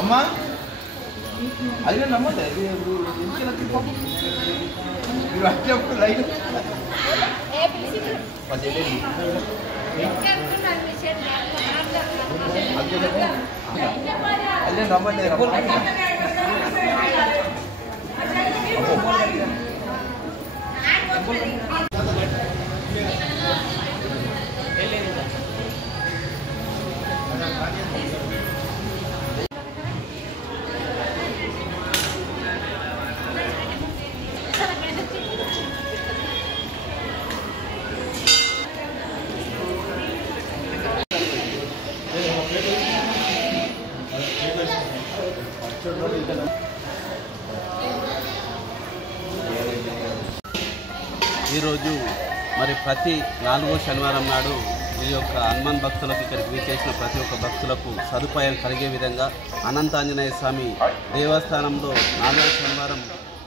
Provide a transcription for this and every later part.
అమ్మా అది నమ్మలే మీరు వచ్చేప్పుడు లైట్ అదే నమ్మలే ఈరోజు మరి ప్రతి 4వ శనివారం నాడు ఈ యొక్క హనుమాన్ భక్తులకు ఇక్కడికి విచ్చేసిన ప్రతి ఒక్క భక్తులకు సదుపాయం కలిగే విధంగా అనంతాంజనేయ స్వామి దేవస్థానంలో 4వ శనివారం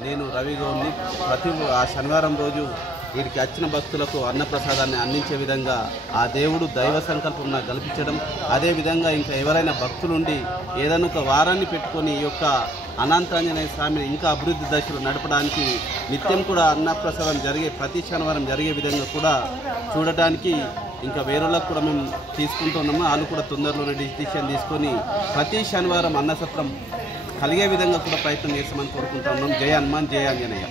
నేను రవిగౌడ్ని ప్రతి ఆ శనివారం రోజు వీరికి వచ్చిన భక్తులకు అన్నప్రసాదాన్ని అందించే విధంగా ఆ దేవుడు దైవ సంకల్పం నాకు కల్పించడం, అదేవిధంగా ఇంకా ఎవరైనా భక్తులుండి ఏదైనా ఒక వారాన్ని పెట్టుకొని ఈ యొక్క అనంతాంజనేయ స్వామిని ఇంకా అభివృద్ధి దశలో నడపడానికి నిత్యం కూడా అన్నప్రసాదం జరిగే ప్రతి శనివారం జరిగే విధంగా కూడా చూడటానికి ఇంకా వేరేలకు కూడా మేము తీసుకుంటున్నాము. వాళ్ళు కూడా తొందరలోనే డిసిషన్ తీసుకొని ప్రతి శనివారం అన్నసత్రం కలిగే విధంగా కూడా ప్రయత్నం చేస్తామని కోరుకుంటున్నాం. జయ హనుమాన్, జయ ఆంజనేయ.